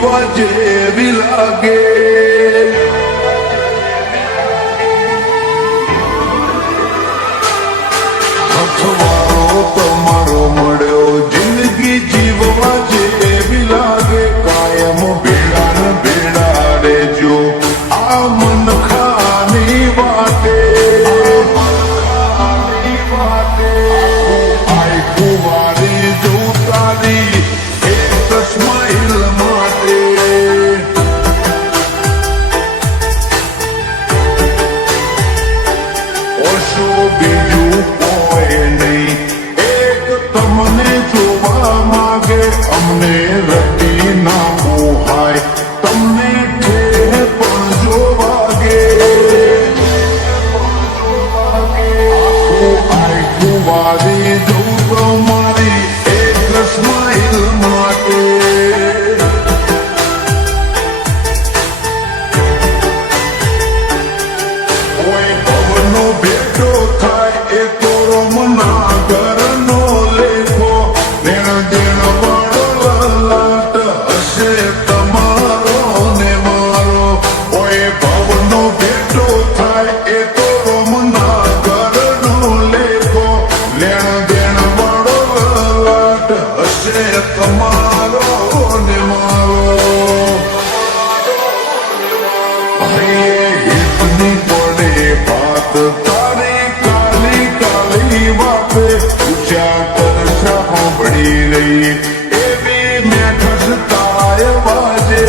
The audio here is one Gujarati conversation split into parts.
જીવવા જેવી લાગે. હથવારો તમારો મળ્યો જિંદગી જીવવા જેવી લાગે. કાયમ ભેડા ને ભેડા રેજો આ મન ખાની વાટે. આઈ કુવારી જોતારી એક સ્માઈલ માટે. ઓશો બીજું કોઈ નહીં, એક તમને જોવા માગે. અમને રટી ના મોહાય, તમને ઠેર પણ જોવાગે. આઈ કુવારી જોઉં તમારી એક સ્માઈલ માટે. કોઈ પવનો ભેટો થાય એ તો રમના ઘરનો લેખો. દેણ દેણ વાળો લલાટ હશે તમારો ને મારો. કોઈ પવનો ભેટો થાય એ તો રમના ઘરનો લેખો. લેણ દેણ વાળો લલાટ હશે તમારો ને મારો. હિતની પડે વાત તારી કાલી કાલી વાતે. પૂછ્યા કરશા સાંભળી રહી એવી મેઠસ તાય વાજે.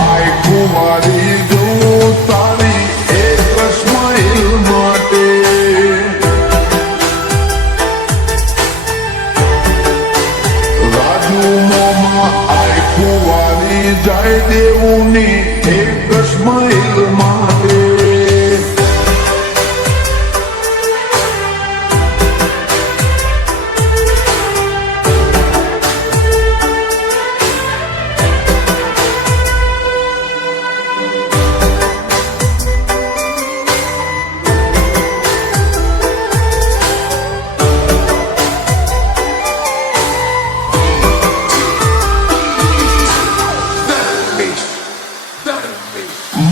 આઈ કુવારી જોઉં તારી એક સ્માઈલ માટે. રાજુ મોમાં આઈ કુવારી જાય દેવું ની એક સ્માઈલ માટે.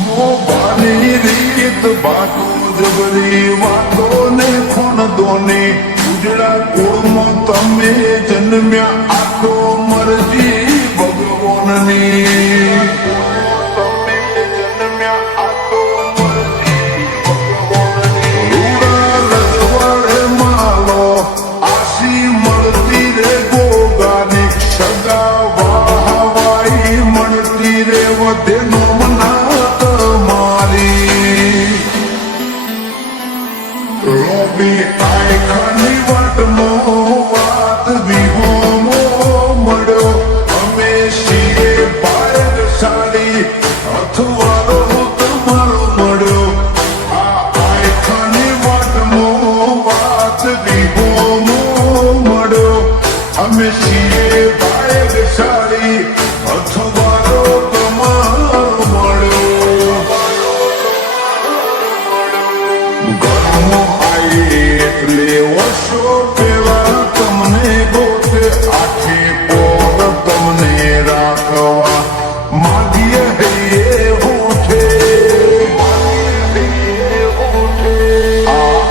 મોબાની રીત બાટુ જબરી વાતો ને ખૂણ દોને. ઉજળા કુળમાં તમે જન્મ્યા આ તો મરજી ભગવાનની. તમે જન્મ્યા આ તો મરજી ભગવાનની. રૂડા રજવાડે માલો આશી મળતી રે ગોગાની. સગા વાહવાઈ મળતી રે વધેનો આઈ ખાની વાટનો વાત વિહોમો મળ્યો. અમે છીએ ભાગ્યશાળી, હથવારો તમારો મળ્યો. આઈ ખાની વાટનો વાત વિહોમો મળ્યો. અમે છીએ ભાગ્યશાળી, હથવારો તમારો મળ્યો. ગરમો એટલે વર્ષો પેલા તમને ગોતે. આખે પોર તમને રાખવા માગીએ હૈયે હોઠે.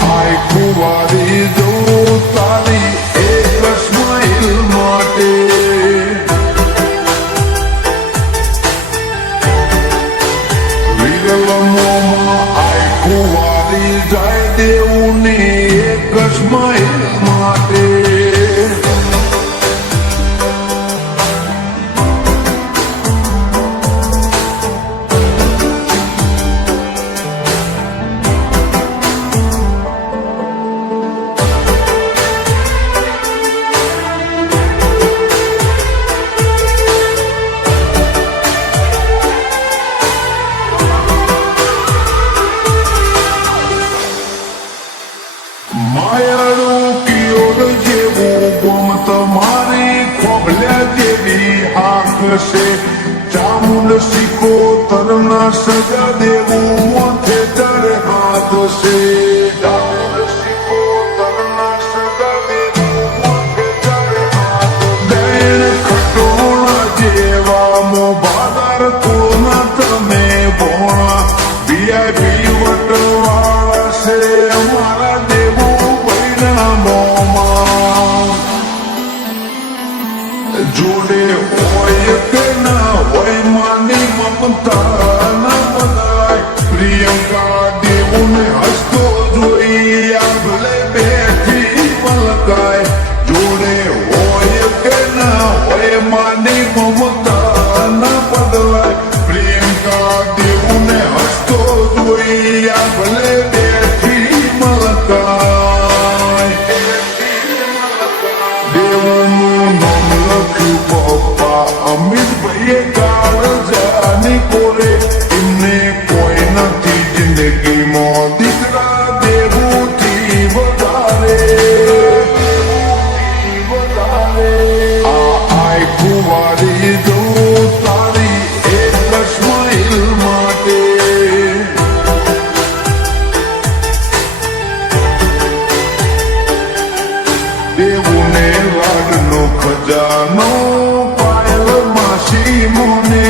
આઈ કુવારી જોઉં તારી એક સ્માઈલ માટે. વિરલમોમાં આઈ કુવારી જાય દેવું ની એક સ્માઈલ માટે. માયાળું કિયોર જેવું ગોમ તમારી ખોભલ્યા જેવી આંખ છે. ચામુંડ સિક્કો તરના સજા દેવું મોથે ચડે હાથ છે. ચામુંડ સિક્કો તરના સજા દેવું મોથે ચડે હાથ. જોડે હોય કે ના હોય માની મમતા ના બદલાય પ્રિયંકા દેવુને હસતો જોઈ આ ભલે બેઠી મલકાય જોડે હોય કે ના હોય માની મમતા ના બદલાય પ્રિયંકા દેવુને હસતો જોઈ આ ભલે બેઠી મલકાય દેવનું નામ લખ્યું પપ્પા અમિતભાઈએ કાળજાની કોરે એમને કોઈ નથી જિંદગીમાં દીકરા દેવુથી વધારે આ આય કુંવારી દઉં તારી એક સ્માઈલ માટે દેવુને લાડનો ખજાનો પાયલ માસી મોને